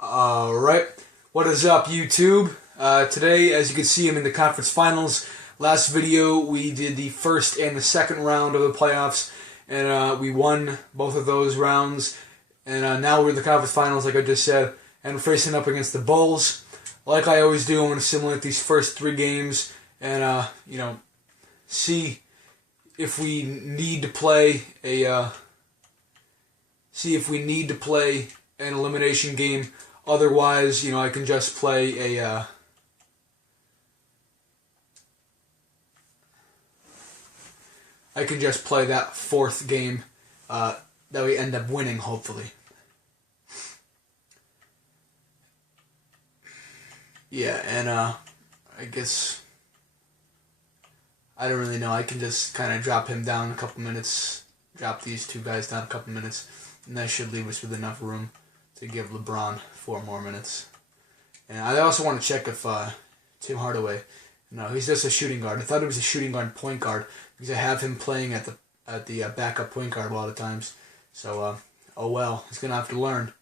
Alright, what is up YouTube? Today, as you can see, I'm in the conference finals. Last video, we did the first and the second round of the playoffs, and we won both of those rounds. And now we're in the conference finals, like I just said, and we're facing up against the Bulls. Like I always do, I'm going to simulate these first three games and, see if we need to play an elimination game. Otherwise, I can just play that fourth game that we end up winning, hopefully. Yeah, and I guess I don't really know. I can just kind of drop him down a couple minutes, drop these two guys down a couple minutes, and that should leave us with enough room to give LeBron 4 more minutes. And I also want to check if Tim Hardaway, no, he's just a shooting guard. I thought he was a shooting guard point guard because I have him playing at the backup point guard a lot of times. So, oh well, he's going to have to learn.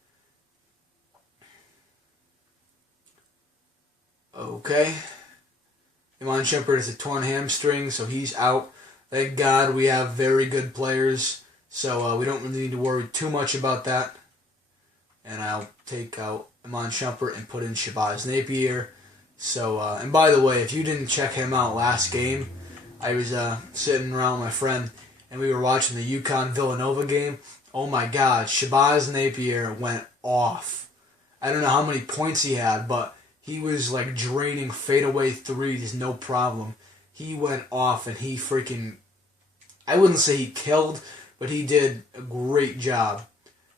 Okay. Iman Shumpert is a torn hamstring, so he's out. Thank God we have very good players, so we don't really need to worry too much about that. And I'll take out Iman Shumpert and put in Shabazz Napier. So, and by the way, if you didn't check him out last game, I was sitting around with my friend, and we were watching the UConn-Villanova game. Oh my God, Shabazz Napier went off. I don't know how many points he had, but he was like draining fadeaway threes, no problem. He went off, and he freaking, I wouldn't say he killed, but he did a great job.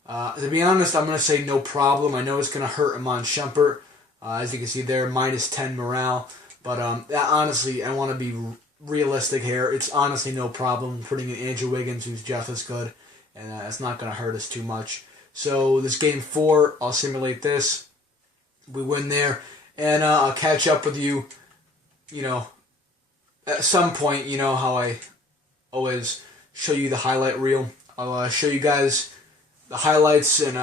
To be honest, I'm going to say no problem. I know it's going to hurt Iman Shumpert. As you can see there, minus 10 morale. But honestly, I want to be realistic here. It's honestly no problem putting in Andrew Wiggins, who's just as good. And it's not going to hurt us too much. So this game 4, I'll simulate this. We win there. And I'll catch up with you, at some point. You know how I always show you the highlight reel. I'll show you guys the highlights and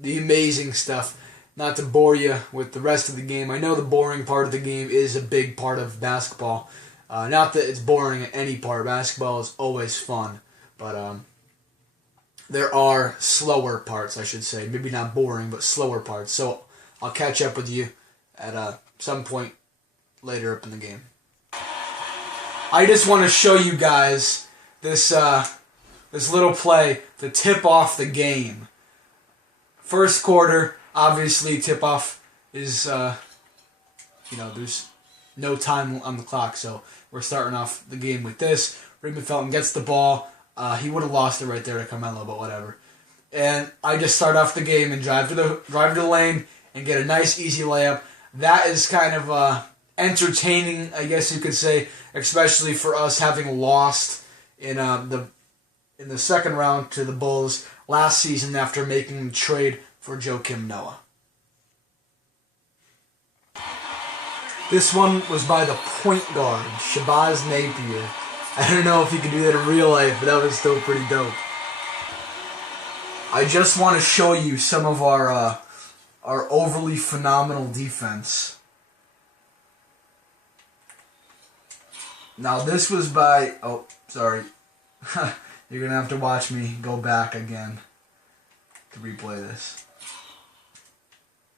the amazing stuff. Not to bore you with the rest of the game. I know the boring part of the game is a big part of basketball. Not that it's boring at any part. Basketball is always fun. But there are slower parts, I should say. Maybe not boring, but slower parts. So I'll catch up with you at some point later up in the game. I just want to show you guys this little play to tip off the game. First quarter, obviously tip-off is, there's no time on the clock, so we're starting off the game with this. Raymond Felton gets the ball. He would have lost it right there to Carmelo, but whatever. And I just start off the game and drive to the lane and get a nice, easy layup. That is kind of entertaining, I guess you could say, especially for us having lost in the second round to the Bulls last season after making the trade for Joakim Noah. This one was by the point guard, Shabazz Napier. I don't know if you can do that in real life, but that was still pretty dope. I just want to show you some of our overly phenomenal defense. Now this was by, oh, sorry. You're going to have to watch me go back again to replay this.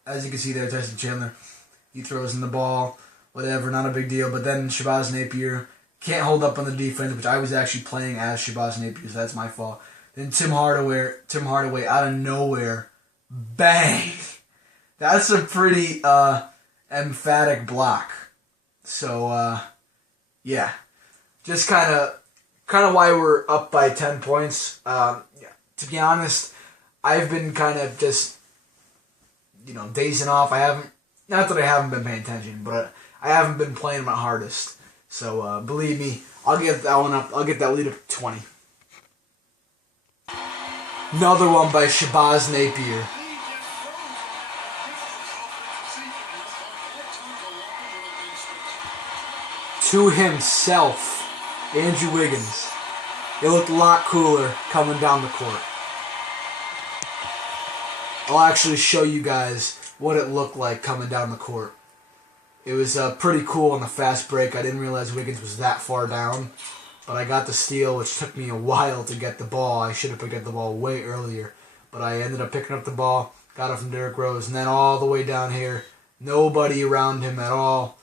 As you can see there, Tyson Chandler, he throws in the ball, whatever, not a big deal. But then Shabazz Napier can't hold up on the defense, which I was actually playing as Shabazz Napier, so that's my fault. Then Tim Hardaway out of nowhere, bang! That's a pretty emphatic block. So, yeah. Just kind of why we're up by 10 points. To be honest, I've been kind of just, dazing off. Not that I haven't been paying attention, but I haven't been playing my hardest. So, believe me, I'll get that one up. I'll get that lead up to 20. Another one by Shabazz Napier. To himself, Andrew Wiggins. It looked a lot cooler coming down the court. I'll actually show you guys what it looked like coming down the court. It was pretty cool on the fast break. I didn't realize Wiggins was that far down, but I got the steal, which took me a while to get the ball. I should have picked up the ball way earlier, but I ended up picking up the ball, got it from Derrick Rose, and then all the way down here, nobody around him at all,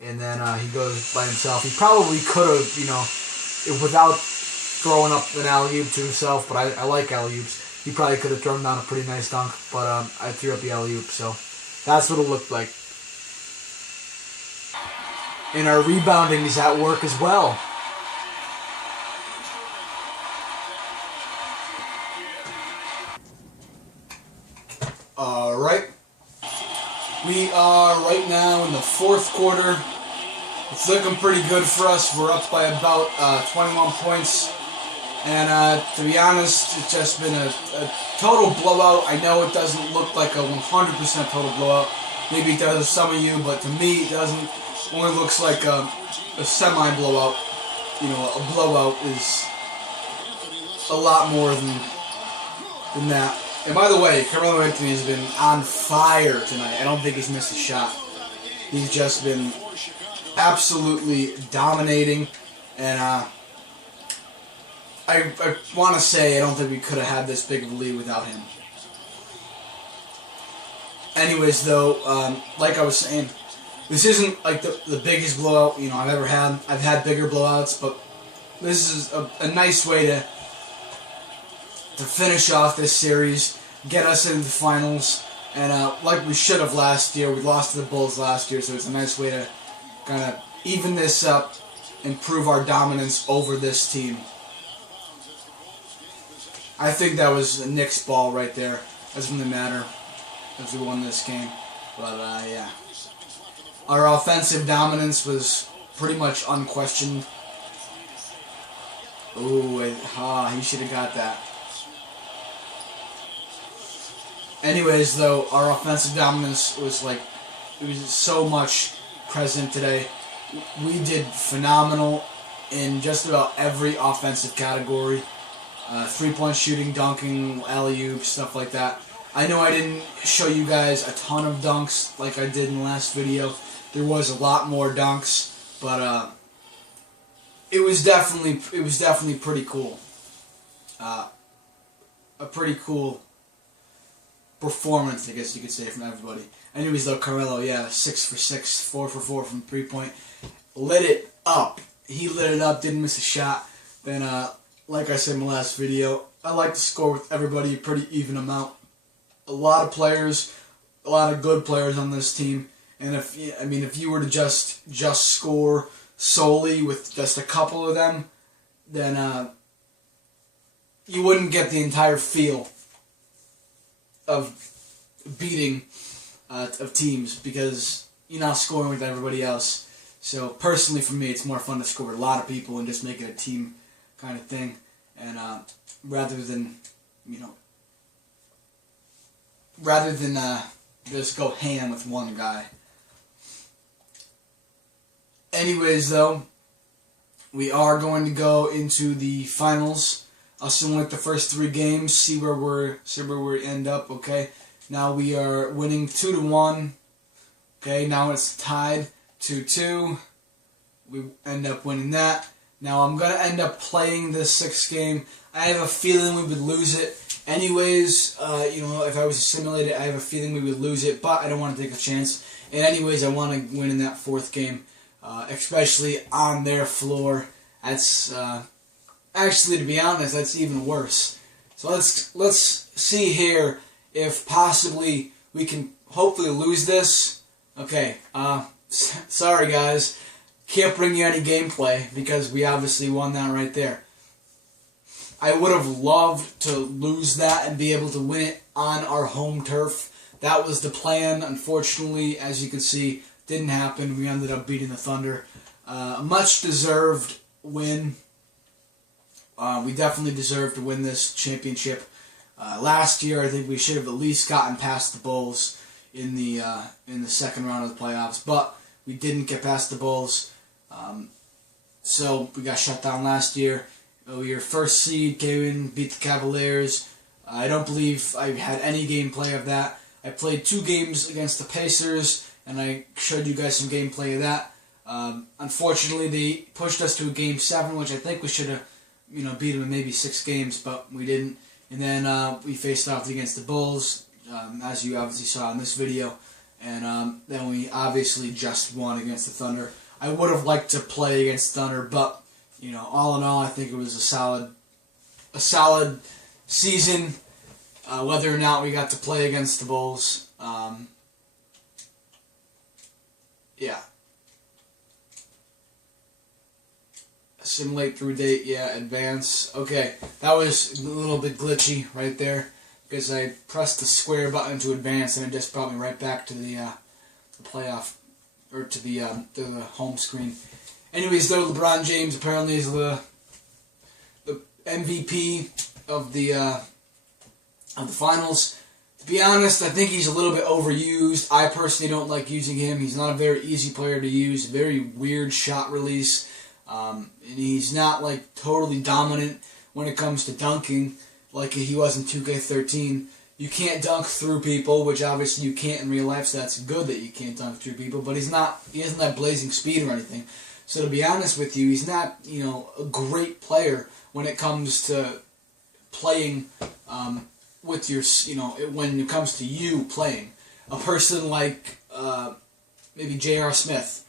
and then he goes by himself. He probably could have, without throwing up an alley-oop to himself, but I like alley-oops. He probably could have thrown down a pretty nice dunk, but I threw up the alley-oop, so that's what it looked like. And our rebounding is at work as well. Alright. We are right now in the fourth quarter. It's looking pretty good for us. We're up by about 21 points. And to be honest, it's just been a total blowout. I know it doesn't look like a 100% total blowout. Maybe it does to some of you, but to me it doesn't. Only looks like a semi-blowout. A blowout is a lot more than that. And by the way, Carmelo Anthony has been on fire tonight. I don't think he's missed a shot. He's just been absolutely dominating. And I want to say I don't think we could have had this big of a lead without him. Anyways, though, like I was saying, this isn't like the biggest blowout I've ever had. I've had bigger blowouts, but this is a nice way to finish off this series, get us into the finals, and like we should have last year. We lost to the Bulls last year, so it's a nice way to kind of even this up, improve our dominance over this team. I think that was a Knicks ball right there. Doesn't really matter if we won this game, but yeah. Our offensive dominance was pretty much unquestioned. Ooh, he should have got that. Anyways, though, our offensive dominance was it was so much present today. We did phenomenal in just about every offensive category. Three-point shooting, dunking, alley-oop, stuff like that. I know I didn't show you guys a ton of dunks like I did in the last video. There was a lot more dunks, but it was definitely pretty cool. A pretty cool performance, I guess you could say, from everybody. Anyways, though, Carmelo, 6 for 6, 4 for 4 from 3-point, lit it up. He lit it up, didn't miss a shot. Then, like I said in my last video, I like to score with everybody a pretty even amount. A lot of players, a lot of good players on this team. And if you were to just score solely with just a couple of them, then you wouldn't get the entire feel of beating of teams because you're not scoring with everybody else. So personally, for me, it's more fun to score with a lot of people and just make it a team kind of thing, and rather than just go ham with one guy. Anyways, though, we are going to go into the finals. I'll simulate the first 3 games, see where we end up. Okay, now we are winning 2-1. Okay, now it's tied 2-2. We end up winning that. Now I'm gonna end up playing this 6th game. I have a feeling we would lose it. Anyways, if I was to simulate it, I have a feeling we would lose it, but I don't want to take a chance. And anyways, I want to win in that 4th game. Especially on their floor. That's actually, to be honest, that's even worse. So let's see here if possibly we can hopefully lose this. Okay, sorry guys, can't bring you any gameplay because we obviously won that right there. I would have loved to lose that and be able to win it on our home turf. That was the plan. Unfortunately, as you can see, didn't happen. We ended up beating the Thunder. A much deserved win. We definitely deserved to win this championship. Last year, I think we should have at least gotten past the Bulls in the second round of the playoffs, but we didn't get past the Bulls. So we got shut down last year. We were first seed, came in, beat the Cavaliers. I don't believe I had any gameplay of that. I played 2 games against the Pacers, and I showed you guys some gameplay of that. Unfortunately, they pushed us to a Game 7, which I think we should have, beat them in maybe 6 games, but we didn't. And then we faced off against the Bulls, as you obviously saw in this video. And then we obviously just won against the Thunder. I would have liked to play against Thunder, but all in all, I think it was a solid season. Whether or not we got to play against the Bulls, yeah. Simulate through date, yeah. Advance. Okay, that was a little bit glitchy right there because I pressed the square button to advance, and it just brought me right back to the playoff, or to the home screen. Anyways, though, LeBron James apparently is the MVP of the finals. To be honest, I think he's a little bit overused. I personally don't like using him. He's not a very easy player to use. Very weird shot release. And he's not like totally dominant when it comes to dunking like he was in 2K13. You can't dunk through people, which obviously you can't in real life, so that's good that you can't dunk through people, but he hasn't that blazing speed or anything. So to be honest with you, he's not, a great player when it comes to playing with your, when it comes to you playing. A person like maybe J.R. Smith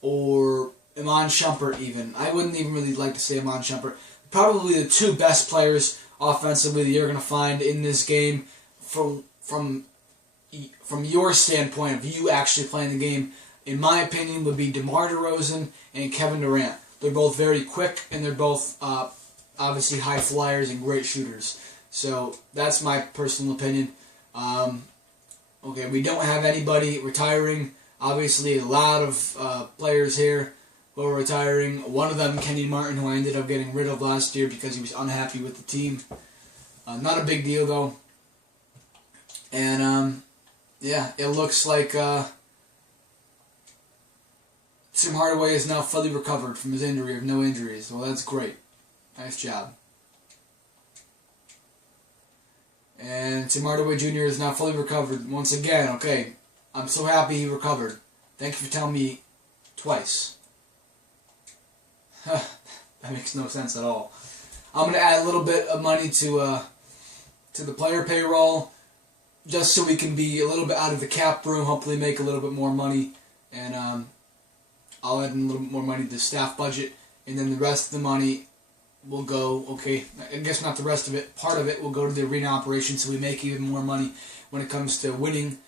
or Iman Shumpert even. I wouldn't even really like to say Iman Shumpert. Probably the 2 best players offensively that you're going to find in this game from your standpoint of you actually playing the game, in my opinion, would be DeMar DeRozan and Kevin Durant. They're both very quick, and they're both obviously high flyers and great shooters. So that's my personal opinion. Okay, we don't have anybody retiring. Obviously, a lot of players here who are retiring. One of them, Kenny Martin, who I ended up getting rid of last year because he was unhappy with the team. Not a big deal, though. And, yeah, it looks like Tim Hardaway is now fully recovered from his injury of no injuries. Well, that's great. Nice job. And Tim Hardaway Jr. is now fully recovered once again. Okay, I'm so happy he recovered. Thank you for telling me twice. That makes no sense at all. I'm going to add a little bit of money to the player payroll, just so we can be a little bit out of the cap room, hopefully make a little bit more money, and I'll add in a little bit more money to the staff budget, and then the rest of the money will go, okay, I guess not the rest of it, part of it will go to the arena operation, so we make even more money when it comes to winning,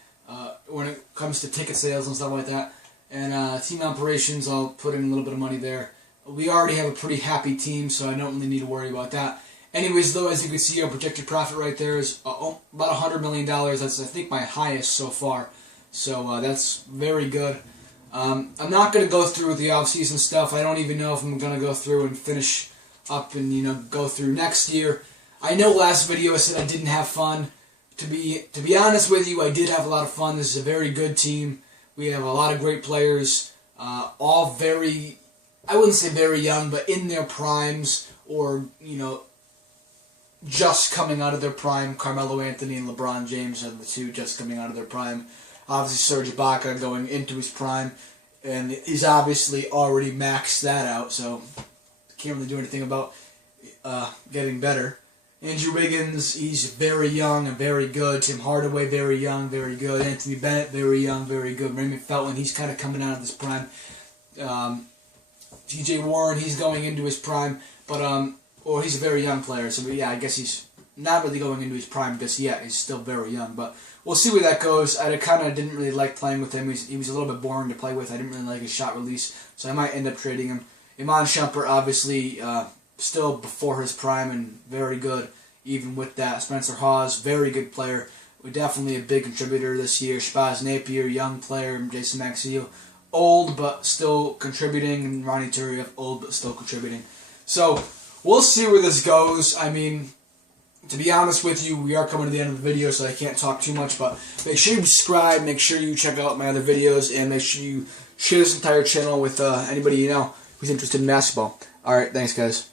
when it comes to ticket sales and stuff like that, and team operations, I'll put in a little bit of money there. We already have a pretty happy team, so I don't really need to worry about that. Anyways, though, as you can see, our projected profit right there is about $100 million. That's, I think, my highest so far. So that's very good. I'm not going to go through with the off-season stuff. I don't even know if I'm going to go through and finish up and, go through next year. I know last video I said I didn't have fun. To be honest with you, I did have a lot of fun. This is a very good team. We have a lot of great players, all very, I wouldn't say very young, but in their primes, or, just coming out of their prime. Carmelo Anthony and LeBron James are the 2 just coming out of their prime. Obviously, Serge Ibaka going into his prime, and he's obviously already maxed that out, so can't really do anything about getting better. Andrew Wiggins, he's very young and very good. Tim Hardaway, very young, very good. Anthony Bennett, very young, very good. Raymond Felton, he's kind of coming out of his prime. T.J. Warren, he's going into his prime, but or he's a very young player, so yeah, I guess he's not really going into his prime because, yeah, he's still very young, but we'll see where that goes. I kind of didn't really like playing with him. He was a little bit boring to play with. I didn't really like his shot release, so I might end up trading him. Iman Shumpert, obviously, still before his prime and very good, even with that. Spencer Hawes, very good player. We're definitely a big contributor this year. Shabazz Napier, young player. Jason Maxey, old but still contributing. And Ronnie Turiaf, old but still contributing. So we'll see where this goes. I mean, to be honest with you, we are coming to the end of the video, so I can't talk too much, but make sure you subscribe, make sure you check out my other videos, and make sure you share this entire channel with anybody you know who's interested in basketball. Alright, thanks guys.